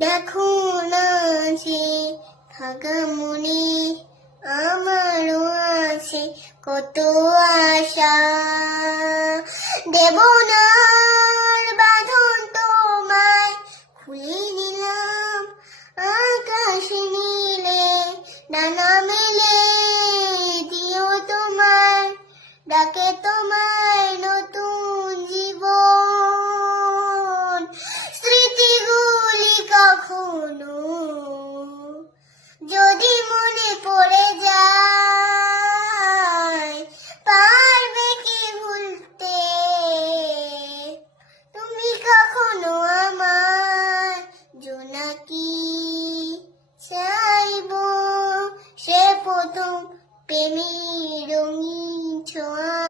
দেখো না যে ভাগা মনে আমারও আছে কত আশা, দেব না আর বাঁধন তোমায়, খুলে দিলাম আকাশ নীলে, ডানা মেলে দিও তোমার ডাকে তোমার